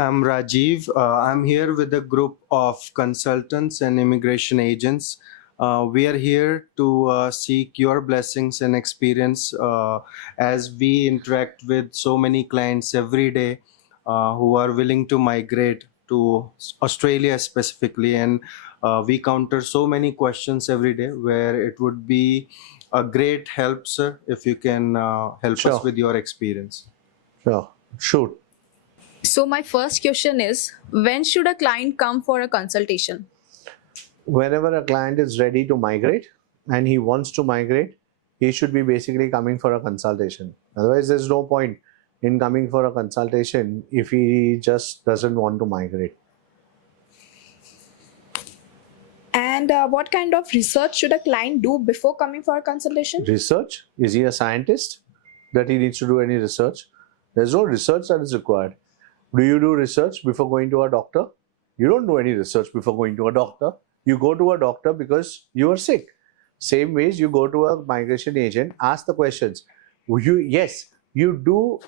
I'm Rajiv. I'm here with a group of consultants and immigration agents. We are here to seek your blessings and experience as we interact with so many clients every day who are willing to migrate to Australia specifically. And we counter so many questions every day where it would be a great help, sir, if you can help us Sure, with your experience. sure. Shoot. So my first question is, when should a client come for a consultation? Whenever a client is ready to migrate and he wants to migrate, he should be basically coming for a consultation. Otherwise, there's no point in coming for a consultation if he just doesn't want to migrate. And what kind of research should a client do before coming for a consultation? Research? Is he a scientist that he needs to do any research? There's no research that is required. Do you do research before going to a doctor? You don't do any research before going to a doctor. You go to a doctor because you are sick. Same ways you go to a migration agent, ask the questions. You do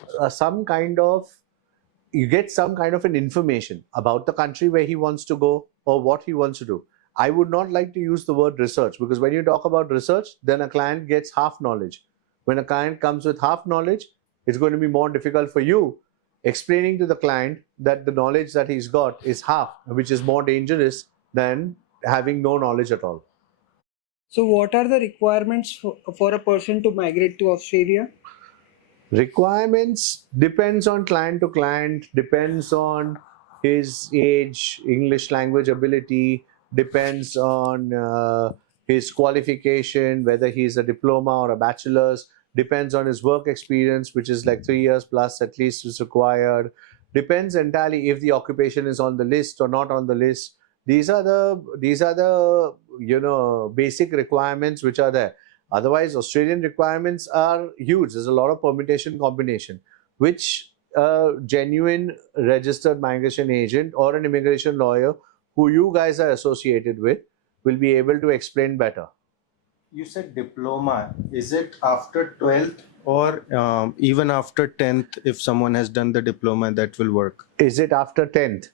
you get some kind of an information about the country where he wants to go or what he wants to do. I would not like to use the word research because when you talk about research, then a client gets half knowledge. When a client comes with half knowledge, it's going to be more difficult for you explaining to the client that the knowledge that he's got is half, which is more dangerous than having no knowledge at all. So what are the requirements for a person to migrate to Australia? Requirements depends on client to client, depends on his age, English language ability, depends on his qualification, whether he's a diploma or a bachelor's, depends on his work experience, which is like 3 years plus at least is required. Depends entirely if the occupation is on the list or not on the list. These are the basic requirements which are there. Otherwise, Australian requirements are huge. There's a lot of permutation combination, which a genuine registered migration agent or an immigration lawyer who you guys are associated with will be able to explain better. You said diploma. Is it after 12th or even after 10th if someone has done the diploma that will work? Is it after 10th?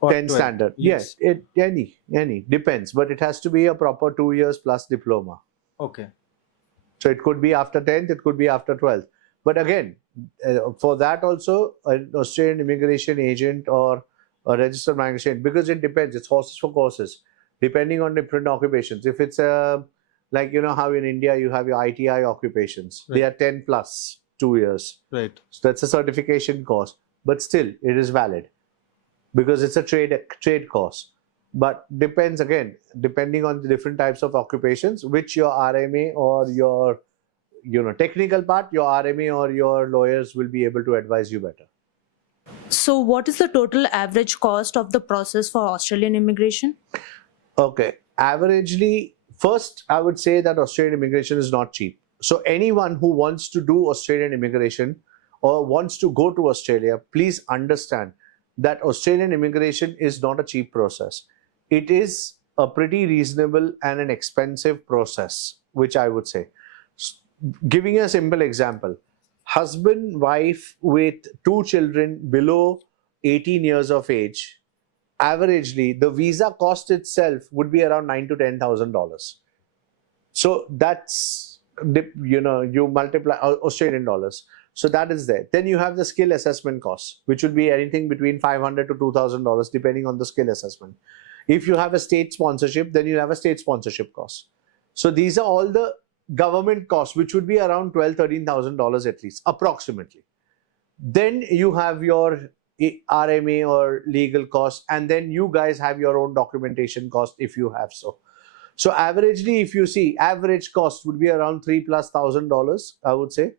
Or 10th 12th? standard? Yes. Any. Depends. But it has to be a proper 2 years plus diploma. Okay. So it could be after 10th, it could be after 12th. But again, for that also, an Australian immigration agent or a registered migration agent, because it depends. It's horses for courses, depending on different occupations. If it's like, you know how in India you have your ITI occupations. Right. They are 10 plus 2 years. Right. So that's a certification course. But still, it is valid because it's a trade course. But depends again, depending on the different types of occupations, which your RMA or your technical part, your RMA or your lawyers will be able to advise you better. So what is the total average cost of the process for Australian immigration? Okay. Averagely, first, I would say that Australian immigration is not cheap. So anyone who wants to do Australian immigration or wants to go to Australia, please understand that Australian immigration is not a cheap process. It is a pretty reasonable and an expensive process, which I would say. Giving a simple example, husband, wife with 2 children below 18 years of age, averagely, the visa cost itself would be around $9,000 to $10,000. So that's, you multiply Australian dollars. So that is there. Then you have the skill assessment cost, which would be anything between $500 to $2,000, depending on the skill assessment. If you have a state sponsorship, then you have a state sponsorship cost. So these are all the government costs, which would be around $12,000, $13,000 at least, approximately. Then you have your RMA or legal costs, and then you guys have your own documentation cost if you have so. So averagely, if you see, average cost would be around $3,000+, I would say,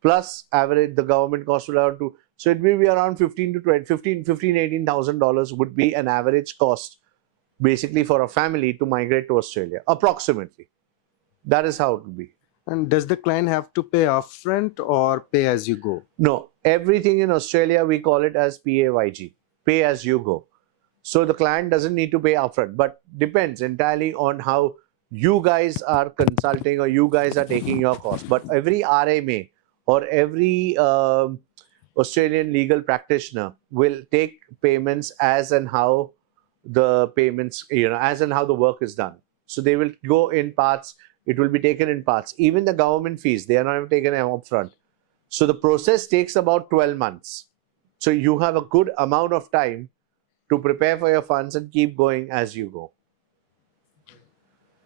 plus average the government cost would around $2,000. So it will be around $18,000 would be an average cost, basically for a family to migrate to Australia, approximately. That is how it will be. And does the client have to pay upfront or pay as you go? No, everything in Australia, we call it as PAYG, pay as you go. So the client doesn't need to pay upfront, but depends entirely on how you guys are consulting or you guys are taking your cost. But every RMA or every Australian legal practitioner will take payments as and how the payments, as and how the work is done. So they will go in parts, it will be taken in parts. Even the government fees, they are not even taken upfront. So the process takes about 12 months. So you have a good amount of time to prepare for your funds and keep going as you go.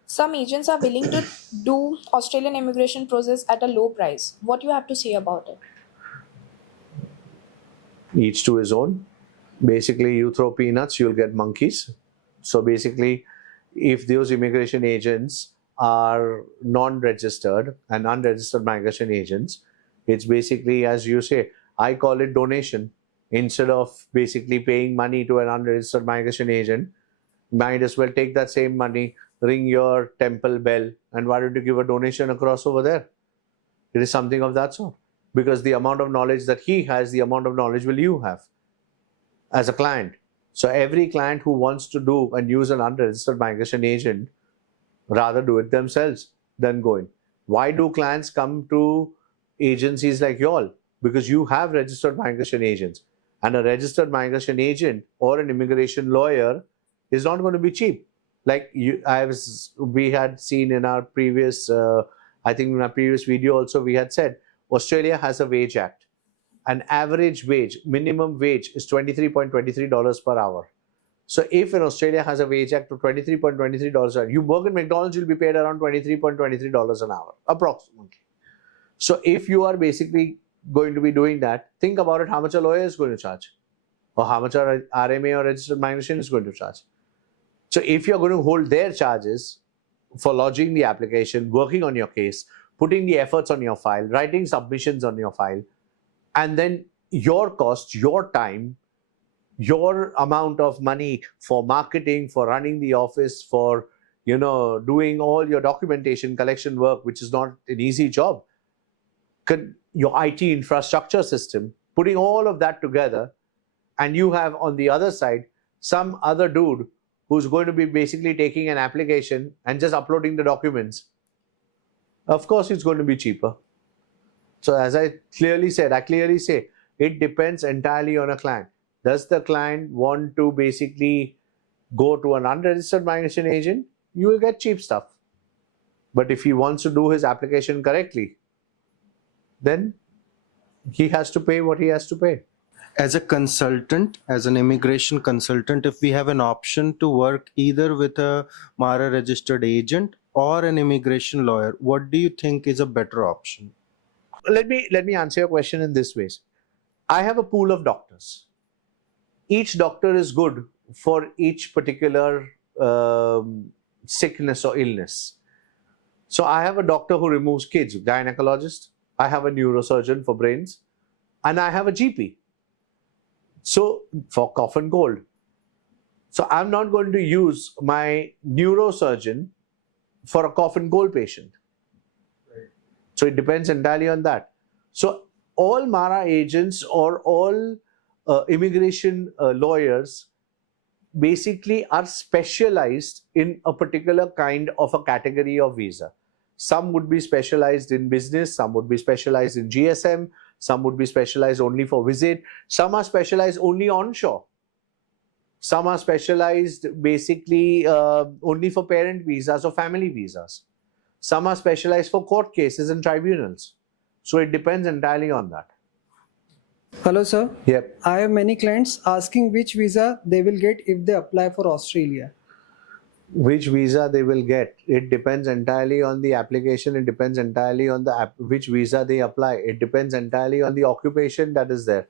Some agents are willing to do Australian immigration process at a low price. What you have to say about it? Each to his own. Basically, you throw peanuts, you'll get monkeys. So basically, if those immigration agents are non-registered and unregistered migration agents, it's basically, as you say, I call it donation. Instead of basically paying money to an unregistered migration agent, might as well take that same money, ring your temple bell, and why don't you give a donation across over there? It is something of that sort. Because the amount of knowledge that he has, the amount of knowledge will you have as a client. So every client who wants to do and use an unregistered migration agent, rather do it themselves than go in. Why do clients come to agencies like y'all? Because you have registered migration agents. And a registered migration agent or an immigration lawyer is not going to be cheap. Like we had seen in our previous, I think in our previous video also we had said, Australia has a wage act. An average wage, minimum wage is $23.23 per hour. So if in Australia has a wage act of $23.23 an hour, you work in McDonald's, you'll be paid around $23.23 an hour, approximately. So if you are basically going to be doing that, think about it, how much a lawyer is going to charge, or how much a RMA or registered migration is going to charge. So if you're going to hold their charges for lodging the application, working on your case, putting the efforts on your file, writing submissions on your file, and then your cost, your time, your amount of money for marketing, for running the office, for doing all your documentation, collection work, which is not an easy job, your IT infrastructure system, putting all of that together, and you have on the other side some other dude who's going to be basically taking an application and just uploading the documents, of course it's going to be cheaper. So as I clearly say, it depends entirely on a client. Does the client want to basically go to an unregistered migration agent? You will get cheap stuff. But if he wants to do his application correctly, then he has to pay what he has to pay. As a consultant, as an immigration consultant, if we have an option to work either with a MARA registered agent or an immigration lawyer, what do you think is a better option? Let me answer your question in this way. I have a pool of doctors. Each doctor is good for each particular sickness or illness. So I have a doctor who removes kids, gynecologist. I have a neurosurgeon for brains, and I have a GP. So for cough and cold. So I'm not going to use my neurosurgeon for a cough and cold patient. Right. So it depends entirely on that. So all MARA agents or all immigration lawyers basically are specialized in a particular kind of a category of visa. Some would be specialized in business, some would be specialized in GSM, some would be specialized only for visit, some are specialized only onshore. Some are specialized basically only for parent visas or family visas. Some are specialized for court cases and tribunals. So it depends entirely on that. Hello, sir. Yep. I have many clients asking which visa they will get if they apply for Australia. Which visa they will get, it depends entirely on the application. It depends entirely on which visa they apply. It depends entirely on the occupation that is there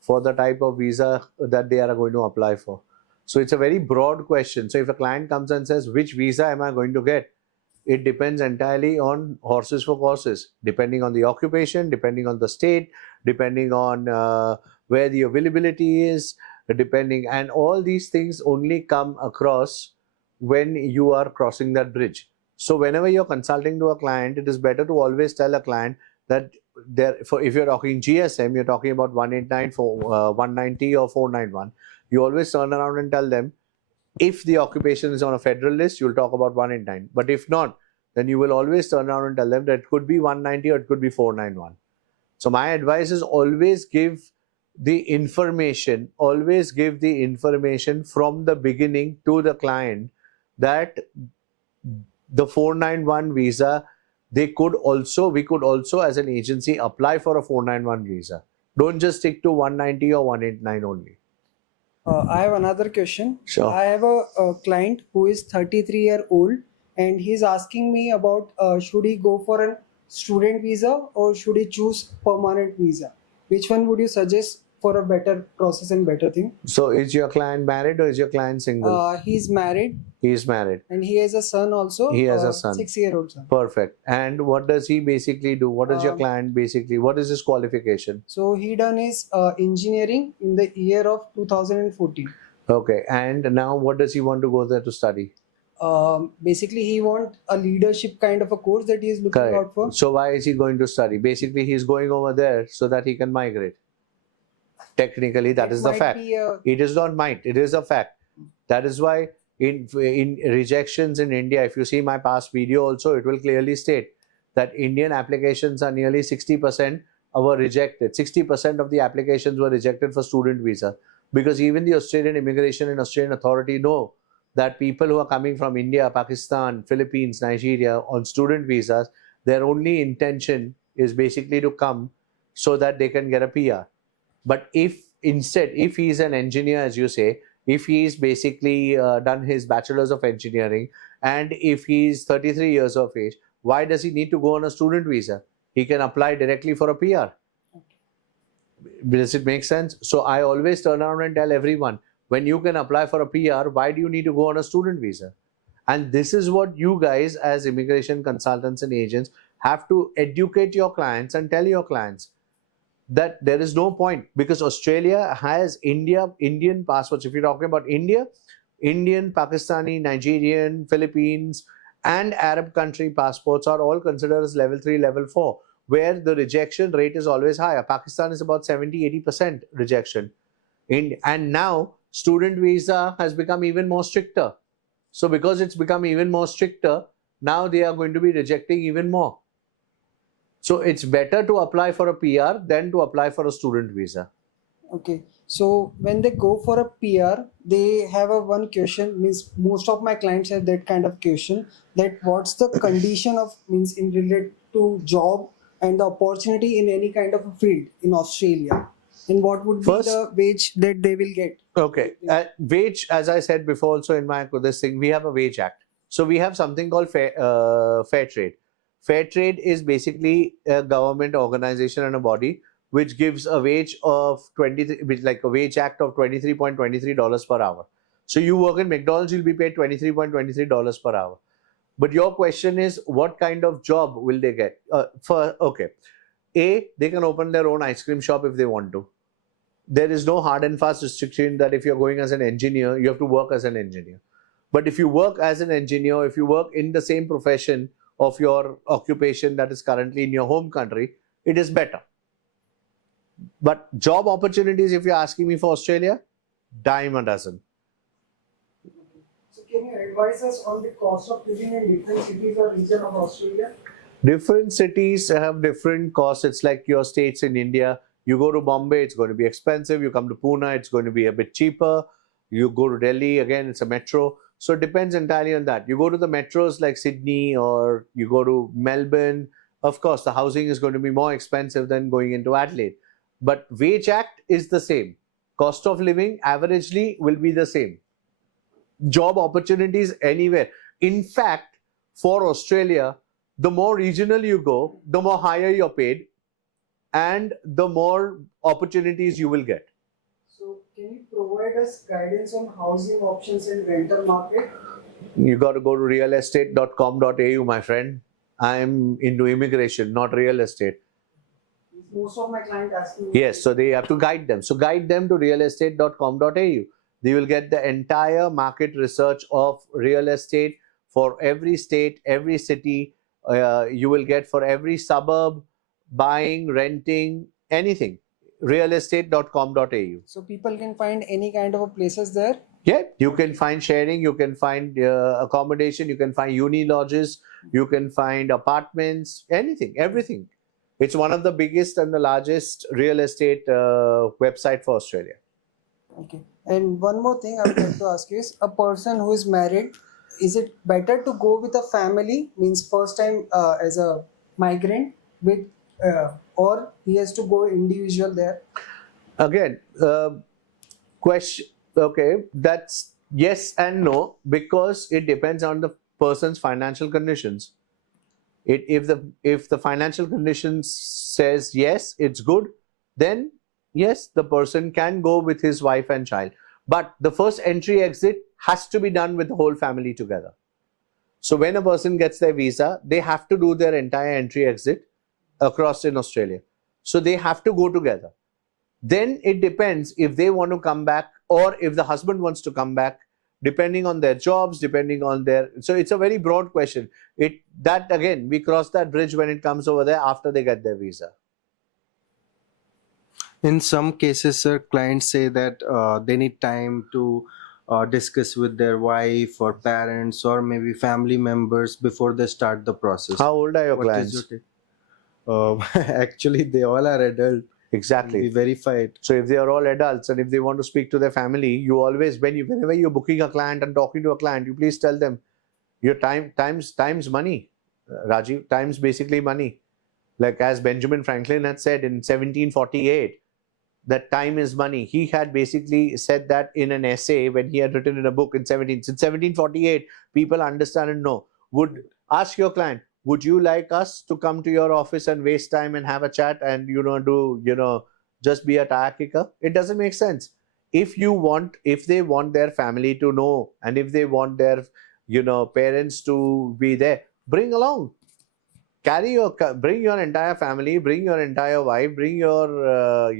for the type of visa that they are going to apply for. So it's a very broad question. So if a client comes and says, which visa am I going to get? It depends entirely on horses for courses, depending on the occupation, depending on the state, depending on where the availability is, and all these things only come across when you are crossing that bridge. So whenever you're consulting to a client, it is better to always tell a client that if you're talking GSM, you're talking about 189, 190 or 491. You always turn around and tell them, if the occupation is on a federal list, you'll talk about 189. But if not, then you will always turn around and tell them that it could be 190 or it could be 491. So my advice is always give the information, always give the information from the beginning to the client that the 491 visa, we could also as an agency apply for a 491 visa. Don't just stick to 190 or 189 only. I have another question. Sure. I have a client who is 33-year-old and he's asking me about should he go for a student visa or should he choose permanent visa? Which one would you suggest for a better process and better thing? So is your client married or is your client single? He's married He is married. and he has a son also. He has a son. 6-year-old son. Perfect. And what does he basically do? What is your client basically? What is his qualification? So he done his engineering in the year of 2014. Okay. And now what does he want to go there to study? Basically he want a leadership kind of a course that he is looking Correct. out for. So why is he going to study? Basically, he's going over there so that he can migrate. Technically, that is the Might fact. be a- It is not might. It is a fact. That is why in rejections in India, if you see my past video also, it will clearly state that Indian applications are nearly 60% were rejected. 60% of the applications were rejected for student visa, because even the Australian Immigration and Australian Authority know that people who are coming from India, Pakistan, Philippines, Nigeria on student visas, their only intention is basically to come so that they can get a PR. But if instead, if he is an engineer, as you say, if he is basically done his bachelor's of engineering, and if he is 33 years of age, why does he need to go on a student visa? He can apply directly for a PR. Does it make sense? So I always turn around and tell everyone, when you can apply for a PR, why do you need to go on a student visa? And this is what you guys as immigration consultants and agents have to educate your clients and tell your clients that there is no point, because Australia has Indian passports. If you're talking about India, Indian, Pakistani, Nigerian, Philippines, and Arab country passports are all considered as level 3, level 4, where the rejection rate is always higher. Pakistan is about 70-80% rejection. And now student visa has become even more stricter. So because it's become even more stricter, now they are going to be rejecting even more. So it's better to apply for a PR than to apply for a student visa. Okay. So when they go for a PR, they have a one question, means most of my clients have that kind of question, that what's the condition of, means in relate to job and the opportunity in any kind of a field in Australia, and what would be the wage that they will get? Okay. Wage, as I said before also in my this thing, we have a wage act. So we have something called fair trade. Fair trade is basically a government organization and a body which gives a wage of like a wage act of $23.23 per hour. So you work in McDonald's, you'll be paid $23.23 per hour. But your question is, what kind of job will they get? They can open their own ice cream shop if they want to. There is no hard and fast restriction that if you're going as an engineer, you have to work as an engineer. But if you work as an engineer, if you work in the same profession of your occupation that is currently in your home country, it is better. But job opportunities, if you're asking me for Australia, dime a dozen. So can you advise us on the cost of living in different cities or region of Australia? Different cities have different costs. It's like your states in India. You go to Bombay, it's going to be expensive. You come to Pune, it's going to be a bit cheaper. You go to Delhi, again, it's a metro. So it depends entirely on that. You go to the metros like Sydney or you go to Melbourne, of course, the housing is going to be more expensive than going into Adelaide. But wage act is the same. Cost of living averagely will be the same. Job opportunities anywhere. In fact, for Australia, the more regional you go, the more higher you're paid and the more opportunities you will get. So can you provide us guidance on housing options in rental market? You got to go to realestate.com.au, my friend. I'm into immigration, not real estate. Most of my clients ask me. Yes, so they have to guide them. So guide them to realestate.com.au. They will get the entire market research of real estate for every state, every city. You will get for every suburb, buying, renting, anything. realestate.com.au. So people can find any kind of places there? Yeah, you can find sharing, you can find accommodation, you can find uni lodges, you can find apartments, anything, everything. It's one of the biggest and the largest real estate website for Australia. Okay. And one more thing I would like to ask you is, a person who is married, is it better to go with a family, means first time as a migrant, with or he has to go individual there? Again, question. Okay, that's yes and no, because it depends on the person's financial conditions. If the financial conditions says yes, it's good, then yes, the person can go with his wife and child. But the first entry exit has to be done with the whole family together. So when a person gets their visa, they have to do their entire entry exit across in Australia. So they have to go together. Then it depends if they want to come back or if the husband wants to come back, depending on their jobs, depending on their. So it's a very broad question. That again, we cross that bridge when it comes over there after they get their visa. In some cases, sir, clients say that they need time to discuss with their wife or parents or maybe family members before they start the process. How old are your What clients? is your take? Actually, they all are adult. We Exactly. verified. So if they are all adults and if they want to speak to their family, you always, whenever you're booking a client and talking to a client, you please tell them your time's money. Rajiv, time's basically money. Like as Benjamin Franklin had said in 1748, that time is money. He had basically said that in an essay when he had written in a book since 1748. People understand and know. Would ask your client, would you like us to come to your office and waste time and have a chat and just be a tire kicker? It doesn't make sense. If they want their family to know and if they want their parents to be there, bring along. Bring your entire family, bring your entire wife, bring your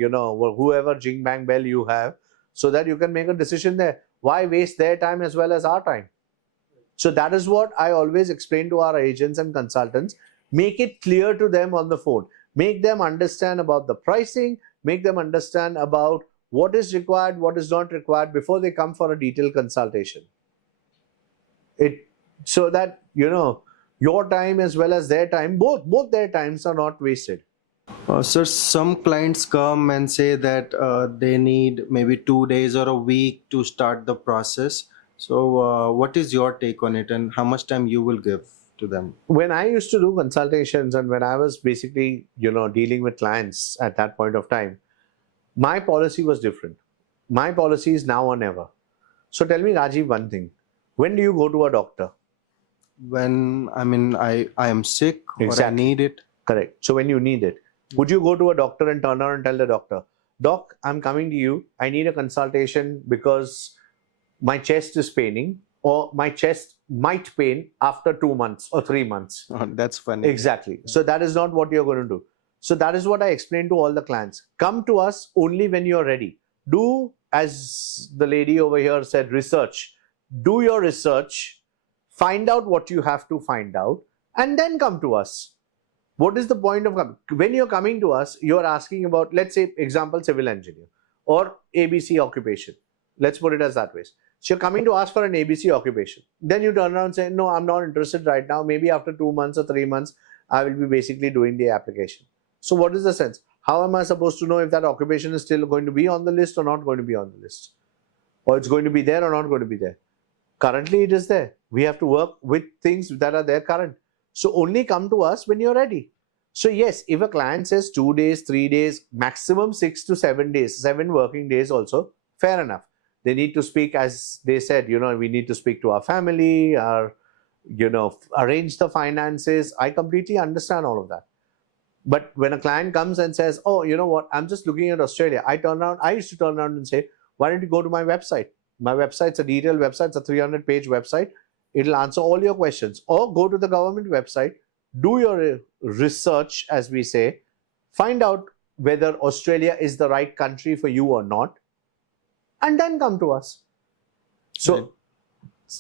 whoever jing bang bell you have, so that you can make a decision there. Why waste their time as well as our time? So that is what I always explain to our agents and consultants. Make it clear to them on the phone. Make them understand about the pricing. Make them understand about what is required, what is not required before they come for a detailed consultation. So that your time as well as their time, both their times are not wasted. Sir, some clients come and say that they need maybe 2 days or a week to start the process. So what is your take on it and how much time you will give to them? When I used to do consultations and when I was basically dealing with clients at that point of time, my policy was different. My policy is now or never. So tell me, Rajiv, one thing. When do you go to a doctor? When I am sick or I Exactly. need it. Correct. So when you need it, would you go to a doctor and turn around and tell the doctor, Doc, I'm coming to you. I need a consultation because my chest is paining or my chest might pain after 2 months or 3 months. Oh, that's funny. Exactly. So that is not what you're going to do. So that is what I explain to all the clients. Come to us only when you're ready. Do, as the lady over here said, research. Do your research. Find out what you have to find out and then come to us. What is the point of coming? When you're coming to us, you're asking about, let's say, example, civil engineer or ABC occupation. Let's put it as that way. So you're coming to ask for an ABC occupation. Then you turn around and say, no, I'm not interested right now. Maybe after 2 months or 3 months, I will be basically doing the application. So what is the sense? How am I supposed to know if that occupation is still going to be on the list or not going to be on the list? Or it's going to be there or not going to be there? Currently, it is there. We have to work with things that are there current. So only come to us when you're ready. So yes, if a client says 2 days, 3 days, maximum 6 to 7 days, 7 working days also, fair enough. They need to speak, as they said, we need to speak to our family, arrange the finances. I completely understand all of that. But when a client comes and says, oh, you know what, I'm just looking at Australia, I used to turn around and say, why don't you go to my website? My website's a detailed website, it's a 300-page website. It'll answer all your questions. Or go to the government website, do your research, as we say, find out whether Australia is the right country for you or not, and then come to us. So Right.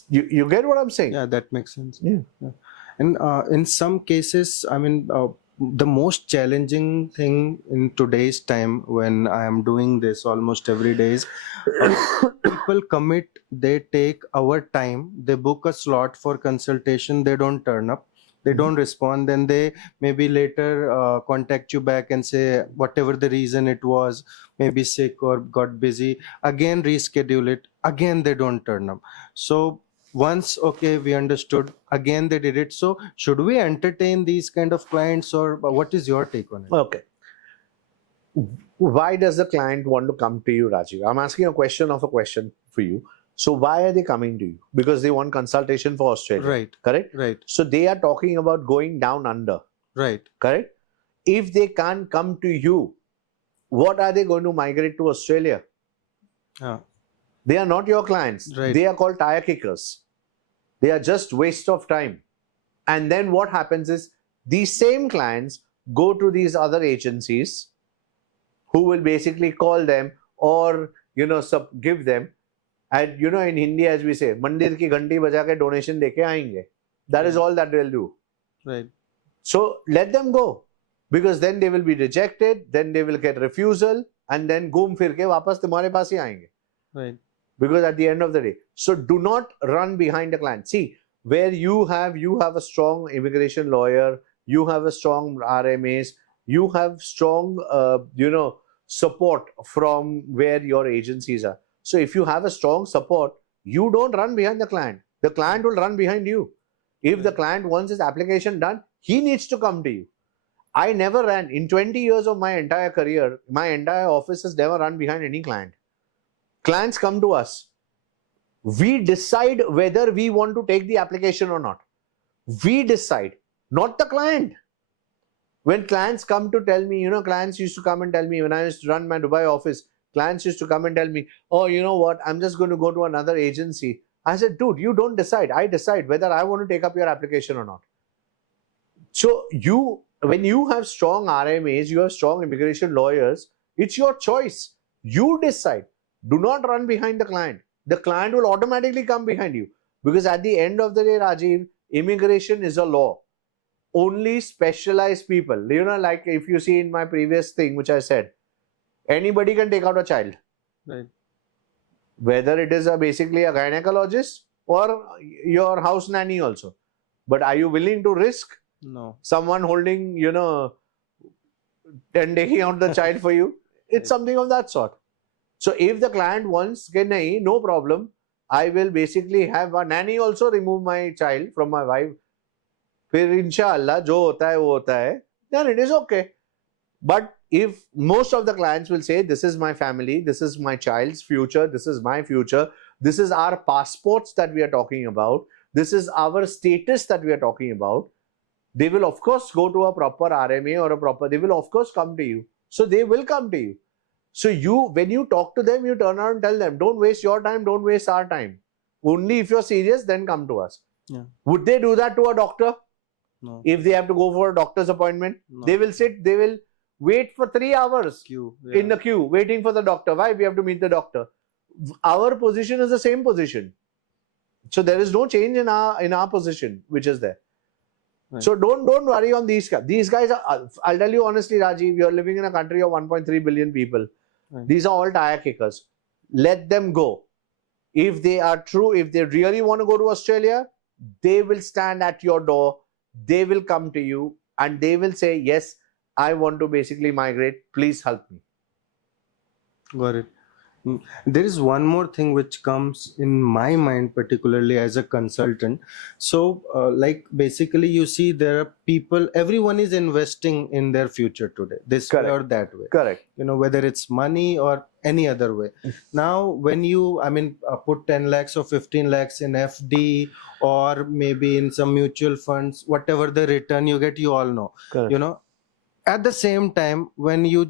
you get what I'm saying? Yeah, that makes sense. Yeah. And in some cases, the most challenging thing in today's time when I am doing this almost every day is people commit, they take our time, they book a slot for consultation, they don't turn up. they don't respond, then they maybe later contact you back and say whatever the reason it was, maybe sick or got busy, again reschedule it, again they don't turn up. So once, okay, we understood, again they did it. So should we entertain these kind of clients, or what is your take on it? Okay. Why does the client want to come to you, Rajiv? I'm asking a question of a question for you. So why are they coming to you? Because they want consultation for Australia. Right. Correct? Right. So they are talking about going down under. Right. Correct? If they can't come to you, what are they going to migrate to Australia? Ah, They are not your clients. Right. They are called tire kickers. They are just waste of time. And then what happens is these same clients go to these other agencies who will basically call them or, give them. And, in Hindi, as we say, mandir ki ghanti baja ke donation deke aayenge. That is all that they'll do. right. So let them go. Because then they will be rejected, then they will get refusal, and then घूम फिर के वापस तुम्हारे पास ही आएंगे. Right. Because at the end of the day, so do not run behind a client. See, where you have a strong immigration lawyer, you have a strong RMAs, you have strong, support from where your agencies are. So if you have a strong support, you don't run behind the client. The client will run behind you. If the client wants his application done, he needs to come to you. I never ran, in 20 years of my entire career, my entire office has never run behind any client. Clients come to us. We decide whether we want to take the application or not. We decide, not the client. When clients come to tell me, clients used to come and tell me, when I used to run my Dubai office, clients used to come and tell me, oh, you know what, I'm just going to go to another agency. I said, dude, you don't decide. I decide whether I want to take up your application or not. So when you have strong RMAs, you have strong immigration lawyers, it's your choice. You decide. Do not run behind the client. The client will automatically come behind you. Because at the end of the day, Rajiv, immigration is a law. Only specialized people, like if you see in my previous thing, which I said, anybody can take out a child. Right. Whether it is basically a gynecologist or your house nanny also. But are you willing to risk No. someone holding, and taking out the child for you? It's something of that sort. So if the client wants, no problem, I will basically have a nanny also remove my child from my wife. Fir inshallah, jo hota hai, wo hota hai, then it is okay. But if most of the clients will say, this is my family, this is my child's future, this is my future, this is our passports that we are talking about, this is our status that we are talking about, they will of course go to a proper RMA or they will of course come to you. So they will come to you. So when you talk to them, you turn around and tell them, don't waste your time, don't waste our time. Only if you're serious, then come to us. Yeah. Would they do that to a doctor? No. If they have to go for a doctor's appointment, No. they will wait for 3 hours Queue. in the queue, waiting for the doctor. Why? We have to meet the doctor. Our position is the same position. So there is no change in our position, which is there. Right. So don't worry on these guys. These guys are, I'll tell you honestly, Rajiv, you're living in a country of 1.3 billion people. Right. These are all tire kickers. Let them go. If they are true, if they really want to go to Australia, they will stand at your door. They will come to you and they will say, yes, I want to basically migrate. Please help me. Got it. There is one more thing which comes in my mind, particularly as a consultant. So, basically, you see, there are people, everyone is investing in their future today, this way or that way. Correct. Whether it's money or any other way. Now, when you, put 10 lakhs or 15 lakhs in FD or maybe in some mutual funds, whatever the return you get, you all know. Correct. At the same time, when you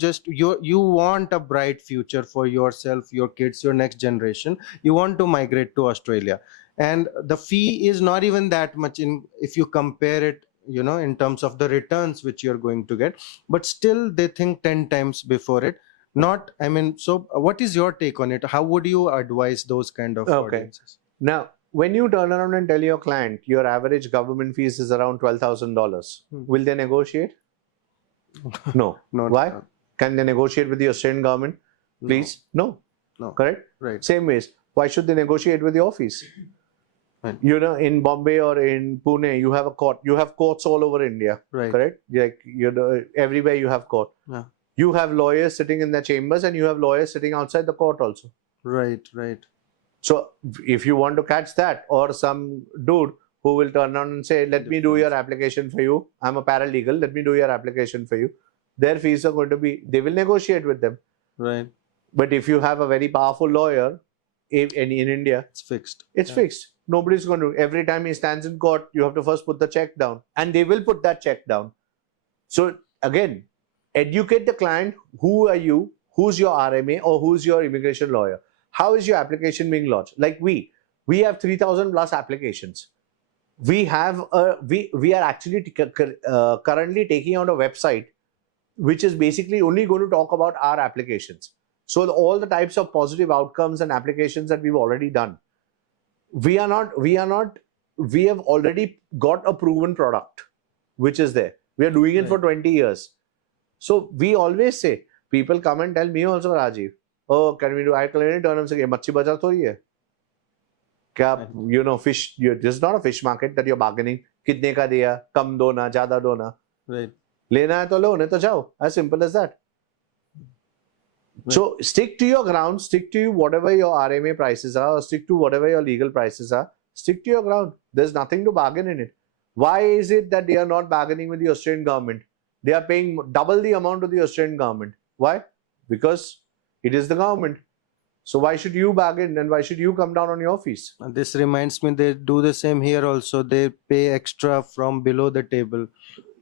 want a bright future for yourself, your kids, your next generation, you want to migrate to Australia, and the fee is not even that much if you compare it, in terms of the returns which you're going to get, but still they think 10 times before it. So what is your take on it? How would you advise those kind of audiences? Now, when you turn around and tell your client your average government fees is around $12,000, will they negotiate? No. Why? Can they negotiate with the Australian government? Please? No. No. Correct? Right. Same ways. Why should they negotiate with your fees? Right. You know, in Bombay or in Pune, you have a court. You have courts all over India, Right. correct? Like, you know, everywhere you have court. Yeah. You have lawyers sitting in their chambers, and you have lawyers sitting outside the court also. Right. Right. So if you want to catch that, or some dude who will turn around and say, let me do your application for you. I'm a paralegal. Let me do your application for you. Their fees are going to be, they will negotiate with them. Right. But if you have a very powerful lawyer in India, It's fixed. it's Yeah. fixed. Nobody's going to, every time he stands in court, you have to first put the check down, and they will put that check down. So again, educate the client. Who are you? Who's your RMA or who's your immigration lawyer? How is your application being lodged? Like we have 3,000 plus applications. We have we are actually currently taking out a website which is basically only going to talk about our applications. So all the types of positive outcomes and applications that we've already done. We have already got a proven product which is there. We are doing it for 20 years. So we always say, people come and tell me also, Rajiv, oh, can we do, I can turn and say, machi bazar thodi hai. Kya, you know, fish, this is not a fish market that you're bargaining. Kitne ka diya, kam do na, jada do na. Right. Lena hai to lo, nahi to jao. As simple as that. Right. So stick to your ground, stick to whatever your RMA prices are, or stick to whatever your legal prices are. Stick to your ground. There's nothing to bargain in it. Why is it that they are not bargaining with the Australian government? They are paying double the amount to the Australian government. Why? Because it is the government. So why should you bargain, and why should you come down on your fees? And this reminds me, they do the same here also. They pay extra from below the table.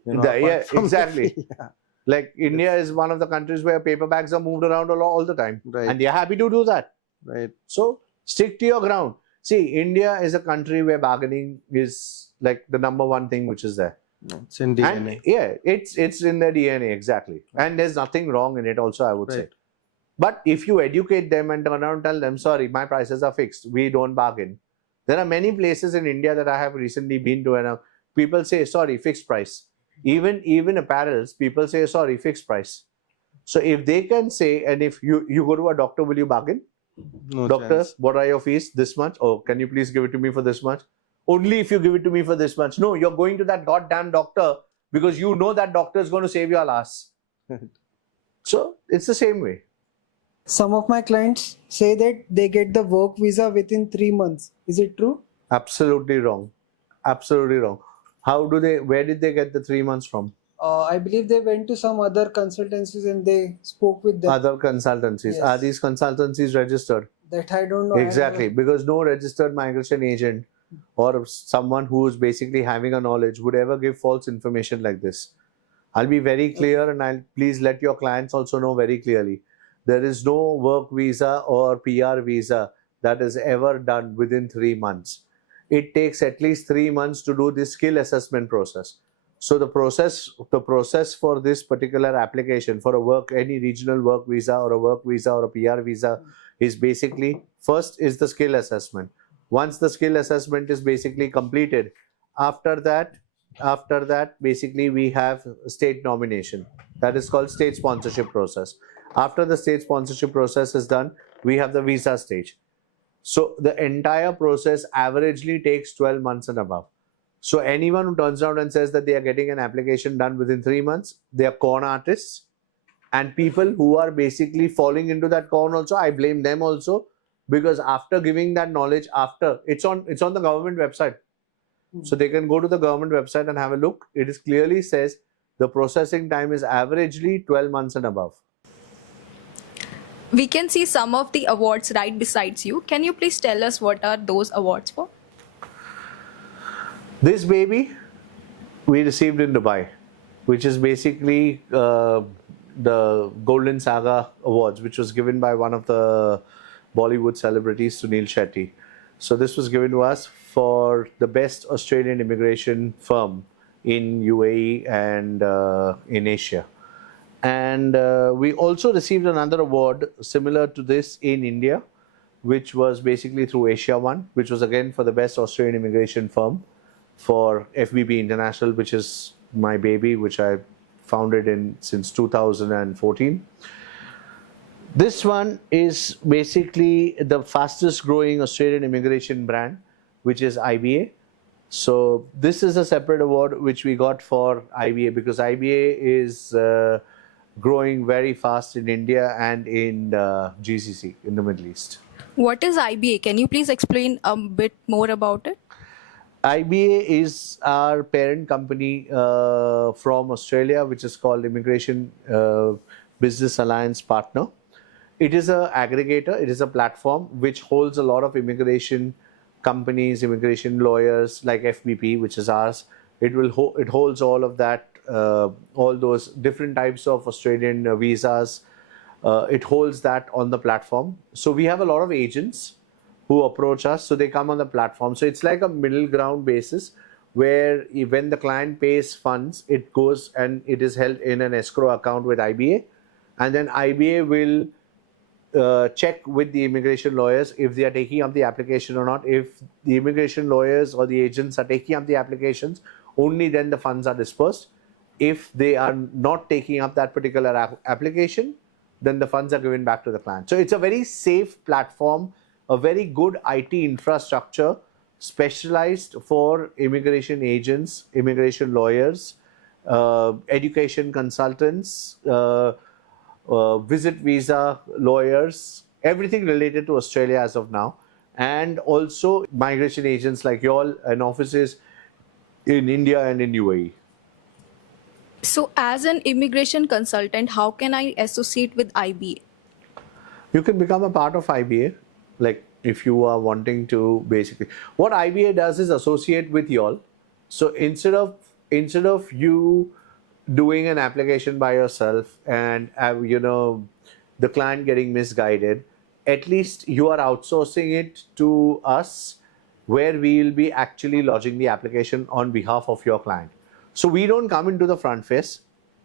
You know, Yeah, apart from the exactly. fee. Yeah. Like India is one of the countries where paper bags are moved around all the time. Right. And they are happy to do that. Right. So stick to your ground. See, India is a country where bargaining is like the number one thing which is there. It's in DNA. And yeah, it's in their DNA, exactly. And there's nothing wrong in it also, I would say. Right. But if you educate them and turn around and tell them, sorry, my prices are fixed, we don't bargain. There are many places in India that I have recently been to, and people say, sorry, fixed price. Even apparels, people say, sorry, fixed price. So if they can say, and if you go to a doctor, will you bargain? No Doctor, chance. what are your fees? This much? Oh, can you please give it to me for this much? Only if you give it to me for this much. No, you're going to that goddamn doctor because you know that doctor is going to save your ass. So it's the same way. Some of my clients say that they get the work visa within 3 months. Is it true? Absolutely wrong. Absolutely wrong. Where did they get the 3 months from? I believe they went to some other consultancies and they spoke with them. Other consultancies. Yes. Are these consultancies registered? That I don't know. Exactly. Because no registered migration agent or someone who is basically having a knowledge would ever give false information like this. I'll be very clear, and I'll please let your clients also know very clearly. There is no work visa or PR visa that is ever done within 3 months. It takes at least 3 months to do this skill assessment process. So the process for this particular application for any regional work visa or a work visa or a PR visa is basically, first is the skill assessment. Once the skill assessment is basically completed, after that basically we have state nomination. That is called state sponsorship process. After the state sponsorship process is done, we have the visa stage. So the entire process averagely takes 12 months and above. So anyone who turns around and says that they are getting an application done within 3 months, they are con artists. And people who are basically falling into that con also, I blame them also, because after giving that knowledge, it's on the government website. So they can go to the government website and have a look. It is clearly says the processing time is averagely 12 months and above. We can see some of the awards right besides you. Can you please tell us what are those awards for? This baby we received in Dubai, which is basically the Golden Saga Awards, which was given by one of the Bollywood celebrities, Sunil Shetty. So this was given to us for the best Australian immigration firm in UAE and in Asia. And we also received another award similar to this in India, which was basically through Asia One, which was again for the best Australian immigration firm for FBB International, which is my baby, which I founded since 2014. This one is basically the fastest growing Australian immigration brand, which is IBA. So this is a separate award which we got for IBA because IBA is growing very fast in India and in GCC in the Middle East. What is IBA? Can you please explain a bit more about it? IBA is our parent company from Australia, which is called Immigration Business Alliance Partner. It is an aggregator, it is a platform which holds a lot of immigration companies, immigration lawyers like FBP, which is ours. It holds all of that, all those different types of Australian visas. It holds that on the platform. So we have a lot of agents who approach us, so they come on the platform. So it's like a middle ground basis where when the client pays funds, it goes and it is held in an escrow account with IBA, and then IBA will check with the immigration lawyers if they are taking up the application or not. If the immigration lawyers or the agents are taking up the applications, only then the funds are dispersed. If they are not taking up that particular application, then the funds are given back to the client. So it's a very safe platform, a very good IT infrastructure specialized for immigration agents, immigration lawyers, education consultants, visit visa lawyers, everything related to Australia as of now, and also migration agents like y'all and offices in India and in UAE. So, as an immigration consultant, how can I associate with IBA? You can become a part of IBA, like if you are wanting to basically. What IBA does is associate with y'all. So instead of you doing an application by yourself and the client getting misguided, at least you are outsourcing it to us, where we will be actually lodging the application on behalf of your client. So we don't come into the front face.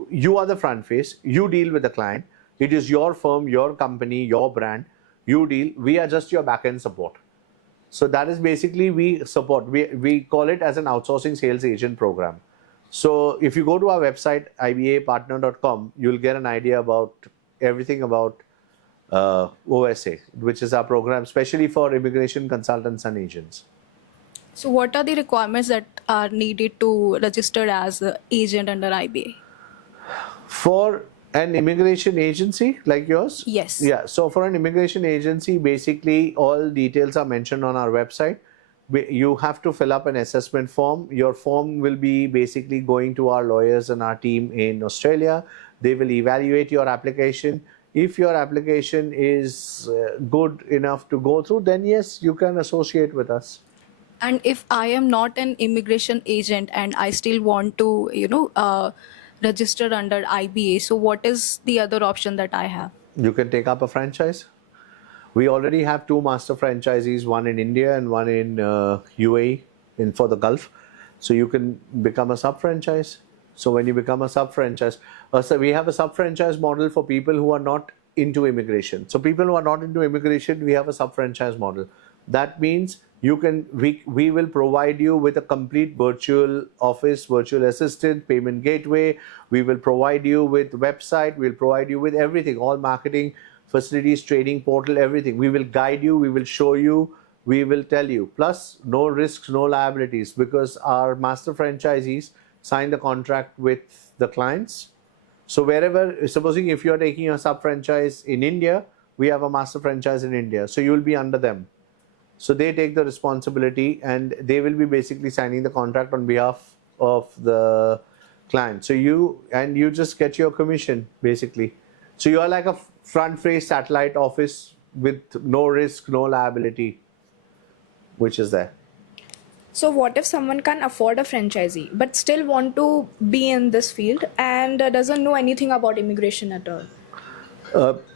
You are the front face. You deal with the client. It is your firm, your company, your brand. You deal. We are just your back-end support. So that is basically we support. We call it as an outsourcing sales agent program. So if you go to our website, ibapartner.com, you'll get an idea about everything about OSA, which is our program, especially for immigration consultants and agents. So, what are the requirements that are needed to register as an agent under IBA? For an immigration agency like yours? Yes. Yeah. So for an immigration agency, basically all details are mentioned on our website. You have to fill up an assessment form. Your form will be basically going to our lawyers and our team in Australia. They will evaluate your application. If your application is good enough to go through, then yes, you can associate with us. And if I am not an immigration agent and I still want to, register under IBA, so what is the other option that I have? You can take up a franchise. We already have 2 master franchisees, one in India and one in UAE for the Gulf. So you can become a sub-franchise. So when you become a sub-franchise, so we have a sub-franchise model for people who are not into immigration. So people who are not into immigration, we have a sub-franchise model. That means we will provide you with a complete virtual office, virtual assistant, payment gateway. We will provide you with website. We'll provide you with everything, all marketing facilities, training portal, everything. We will guide you. We will show you. We will tell you. Plus, no risks, no liabilities, because our master franchisees sign the contract with the clients. So wherever, supposing if you're taking a sub-franchise in India, we have a master franchise in India. So you will be under them. So they take the responsibility and they will be basically signing the contract on behalf of the client. So you just get your commission basically. So you are like a front-face satellite office with no risk, no liability, which is there. So what if someone can afford a franchisee but still want to be in this field and doesn't know anything about immigration at all?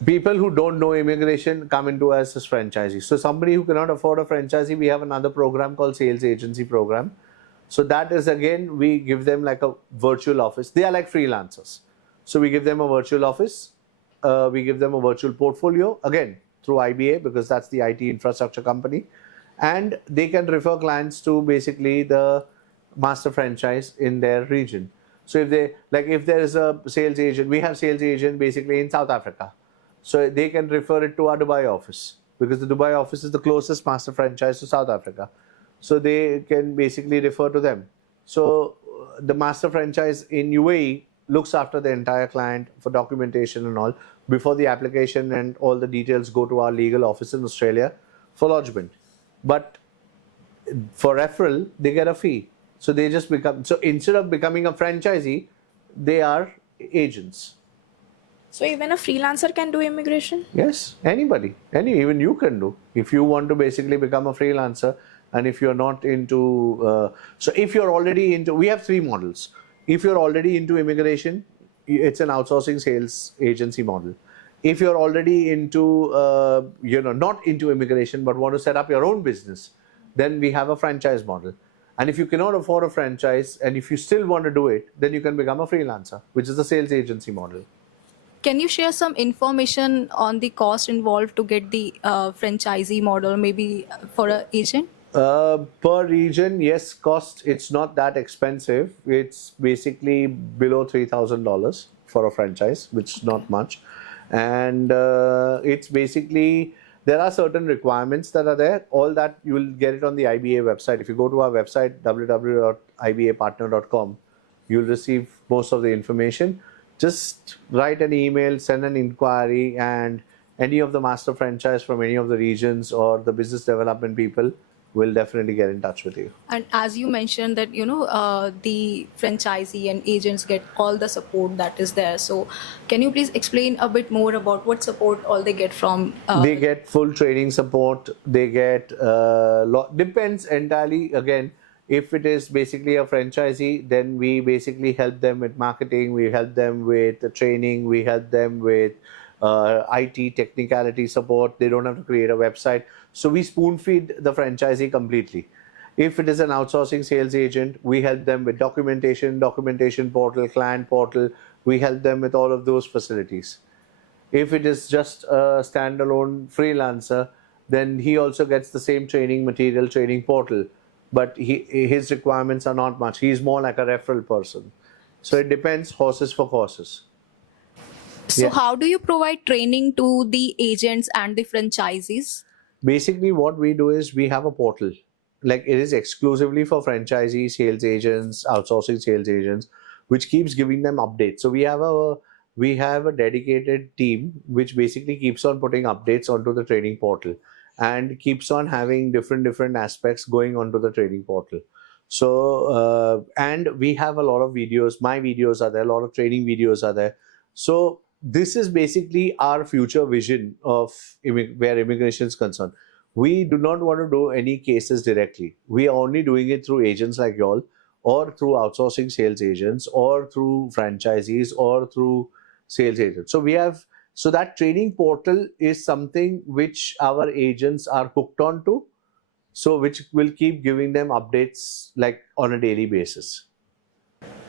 People who don't know immigration come into us as franchisees. So somebody who cannot afford a franchisee, we have another program called Sales Agency Program. So that is, again, we give them like a virtual office. They are like freelancers. So we give them a virtual office. We give them a virtual portfolio, again, through IBA, because that's the IT infrastructure company. And they can refer clients to basically the master franchise in their region. So if there is a sales agent, we have sales agent basically in South Africa. So they can refer it to our Dubai office, because the Dubai office is the closest master franchise to South Africa. so they can basically refer to them. So the master franchise in UAE looks after the entire client for documentation and all before the application, and all the details go to our legal office in Australia for lodgement. But for referral, they get a fee. So they just become, so instead of becoming a franchisee, they are agents. So even a freelancer can do immigration? Yes, anybody, even you can do. If you want to basically become a freelancer, and if you're not into, so if you're already into, we have three models. If you're already into immigration, it's an outsourcing sales agency model. If you're already into, not into immigration but want to set up your own business, then we have a franchise model. And if you cannot afford a franchise and if you still want to do it, then you can become a freelancer, which is the sales agency model. Can you share some information on the cost involved to get the franchisee model, maybe for an agent? Per region, yes, cost, it's not that expensive. It's basically below $3,000 for a franchise, which is not much. And it's basically, there are certain requirements that are there. All that you will get it on the IBA website. If you go to our website, www.ibapartner.com, you'll receive most of the information. Just write an email, send an inquiry, and any of the master franchise from any of the regions or the business development people will definitely get in touch with you. And as you mentioned that, the franchisee and agents get all the support that is there. So can you please explain a bit more about what support all they get from? They get full training support. They get, depends entirely. Again, if it is basically a franchisee, then we basically help them with marketing. We help them with the training. We help them with IT technicality support. They don't have to create a website. So we spoon feed the franchisee completely. If it is an outsourcing sales agent, we help them with documentation portal, client portal. We help them with all of those facilities. If it is just a standalone freelancer, then he also gets the same training material, training portal, but his requirements are not much. He's more like a referral person. So it depends, horses for courses. So Yeah. how do you provide training to the agents and the franchisees? Basically, what we do is we have a portal. Like, it is exclusively for franchisee sales agents, outsourcing sales agents, which keeps giving them updates. So we have a dedicated team which basically keeps on putting updates onto the training portal and keeps on having different aspects going onto the training portal. So and we have a lot of videos. My videos are there. A lot of training videos are there. So this is basically our future vision of where immigration is concerned. We do not want to do any cases directly. We are only doing it through agents like y'all, or through outsourcing sales agents, or through franchisees, or through sales agents. So that training portal is something which our agents are hooked on to, so which will keep giving them updates like on a daily basis.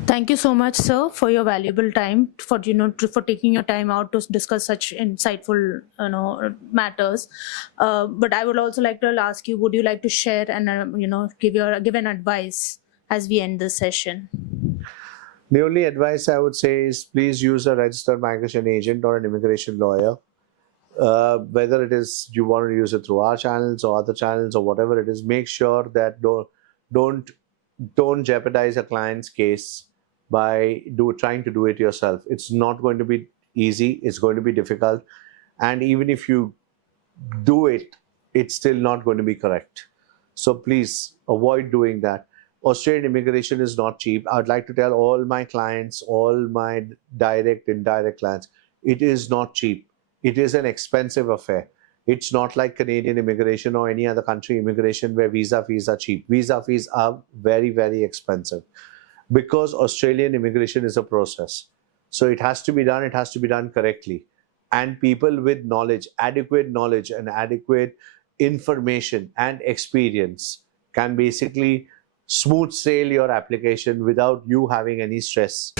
Thank you so much, sir, for your valuable time, for for taking your time out to discuss such insightful matters. But I would also like to ask you: would you like to share and give an advice as we end this session? The only advice I would say is please use a registered migration agent or an immigration lawyer. Whether it is you want to use it through our channels or other channels or whatever it is, make sure that don't jeopardize a client's case by trying to do it yourself. It's not going to be easy. It's going to be difficult. And even if you do it, it's still not going to be correct. So please avoid doing that. Australian immigration is not cheap. I'd like to tell all my clients, all my direct, indirect clients, it is not cheap. It is an expensive affair. It's not like Canadian immigration or any other country immigration where visa fees are cheap. Visa fees are very, very expensive because Australian immigration is a process. So it has to be done correctly. And people with knowledge, adequate knowledge and adequate information and experience can basically smooth sail your application without you having any stress.